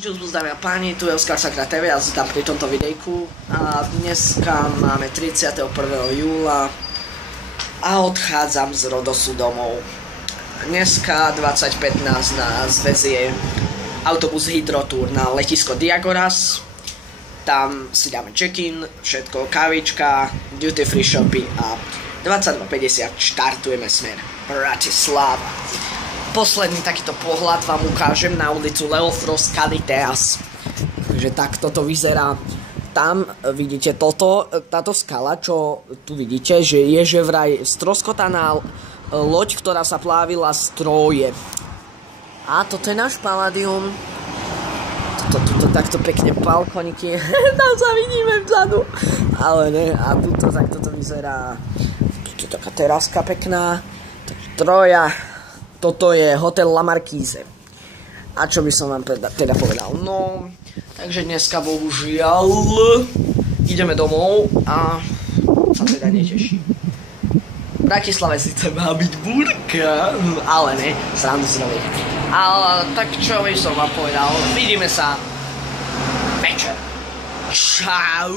Čus, dámy a páni, tu je Oskar Sakra TV, ja tam pri tomto videjku a dneska máme 31. júla a odchádzam z Rodosu domov. Dneska 20:15 nás vezie autobus Hydrotour na letisko Diagoras. Tam si dáme check-in, všetko, kávička, duty free shopy a 22:50 štartujeme smer Bratislava. Posledný takýto pohľad vám ukážem na ulicu Leofros Kaditeas. Takže takto to vyzerá. Tam vidíte táto skala, čo tu vidíte, že je že vraj stroskotaná loď, ktorá sa plávila z Tróje. A toto je náš Palladium. Tuto takto pekne balkoniky. Tam sa vidíme vzadu. Ale ne, a tuto takto to vyzerá. Tu je taká teraska pekná. Trója. Toto je hotel La Marquise. A čo by som vám teda povedal? No, takže dneska bohužiaľ ideme domov a sa teda neteším. V Bratislave síce má byť búrka, ale ne, srandu si robí. Ale tak čo by som vám povedal? Vidíme sa večer. Čau.